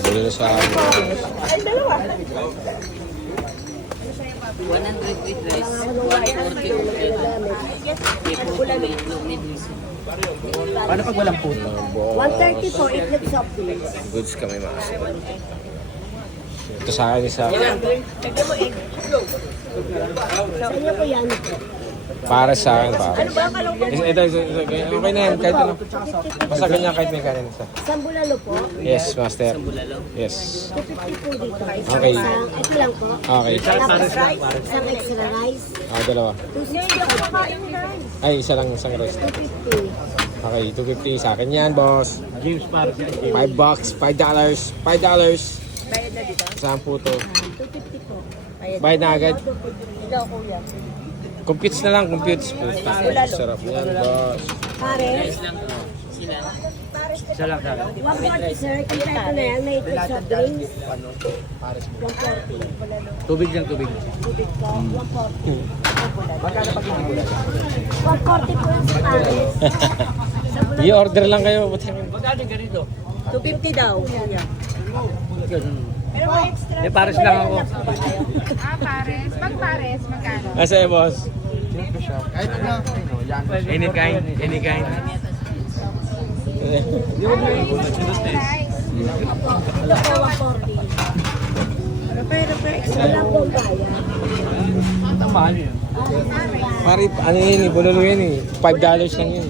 Dito na sa akin. Ay, dalawa. 100 with rice, 140 with itlog ni Luisa. Paano pag walang puto? 130 po, itlog soft drinks. Goods kami mga. Ito sa akin isa. Lagyan mo egg. Sa inyo po yan. Para sa akin, para. Ano ba ang kalungkot? Ito, okay na yan, kahit ano. Basta ganyan kahit may kanin isa. Isang bulalo po. Yes, master. Bulalo. Yes. 250 po dito. Okay. Isang, ito lang po. Okay. Tapos rice, isang extra rice. Dalawa. 260 po. Kakain rice. Ay, isa lang isang rice. 250. Okay, 250 sa akin yan, boss. James para siya. $5, $5. Bayad na dito? Isang puto. 250 po. Bayad na agad. Ikaw, kuya. Computes na lang, computes. Puta, sarap yan, boss. Pare, Rice lang po. Sila. Isa lang sa akin. 140 sir. Kompleto na yan. May itlog soft drinks. 140. Tubig lang, tubig. Tubig po. 140. Magkano pag hindi ko lang? 140 po yung sa Paris. I-order lang kayo. Magkano ganito? 250 daw. Kuya. Pero may extra. Pares lang ako. Pares. Pag-pares, magkano? Asa eh, boss? Kahit ano. Any kind, any kind. Ito po 140. Pero extra lang po kaya. Ang mahal yun. Pari, ano yun eh, bulalo yun eh. $5 lang yun.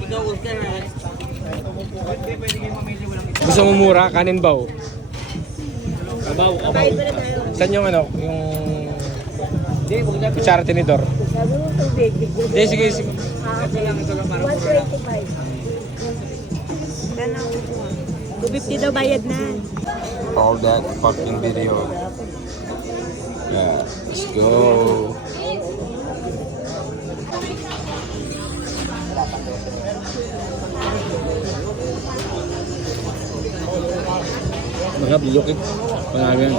Ikaw, order na. Gusto mo mura, kanin baw. Abaw, Kain pa na tayo. Saan yung ano, yung kutsara tinidor? Sabi mo tubig. Hindi, sige, sige. 125. 250 daw bayad na. All that fucking video. Yeah, let's go. Mga bilukit. Pangalan.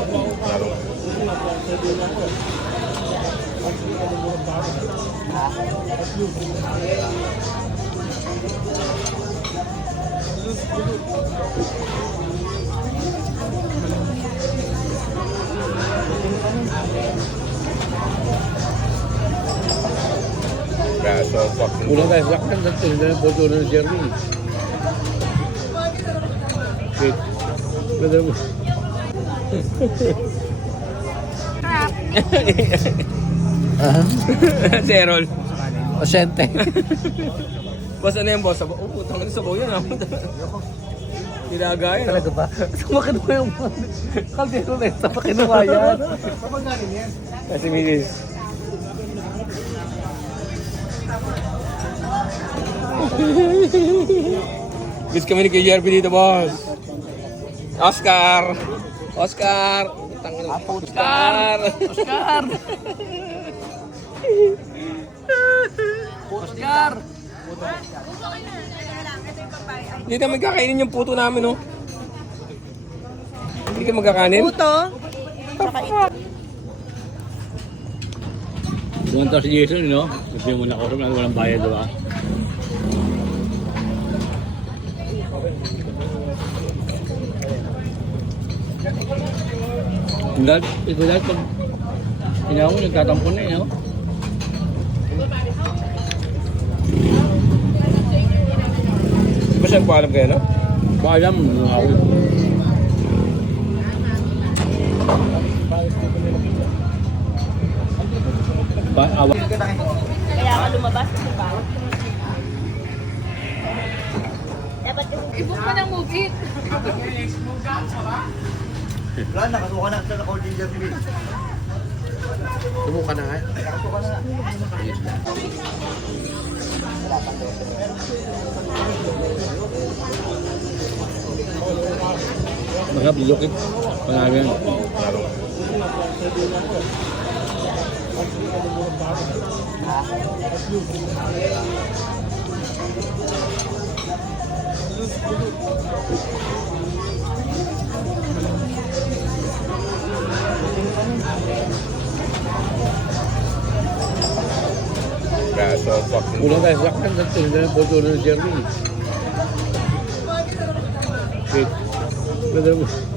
Yeah, so fucking Ulang tayo sa akin. Dito na po doon ng Jeremy. Wait. Brother mo. Si Errol. Osente. Boss, ano yan, boss? Sabaw? Oh, putang ina, sabaw yan, ah. Tinagaya, Talaga ba? Samakin mo yung kaldero na yun. Samakin mo yan. Kasi Mrs. Bis kami ni Kuya Jerby dito, boss. Oscar! Oscar! Oscar! Oscar! Oscar! Hindi na magkakainin yung puto namin, oh. Hindi ka magkakanin? Puto. Buwan si Jason, no? Kasi mo na ako walang bayad, diba? Ito dahil pag inaw mo, nagtatampo na eh, no? Di ba siya nagpaalam kayo, no? Paalam, ano ako. Awa. Kaya ka lumabas, di ba? Dapat yung I-book mo ng movie. Wala, nakasuka na sa call ginger TV. Tumuka na nga. Mga bilukit. Pangalan. Yeah, so fucking Ulang tayo sa akin. Dito na po doon ng Jeremy. Wait. Brother mo.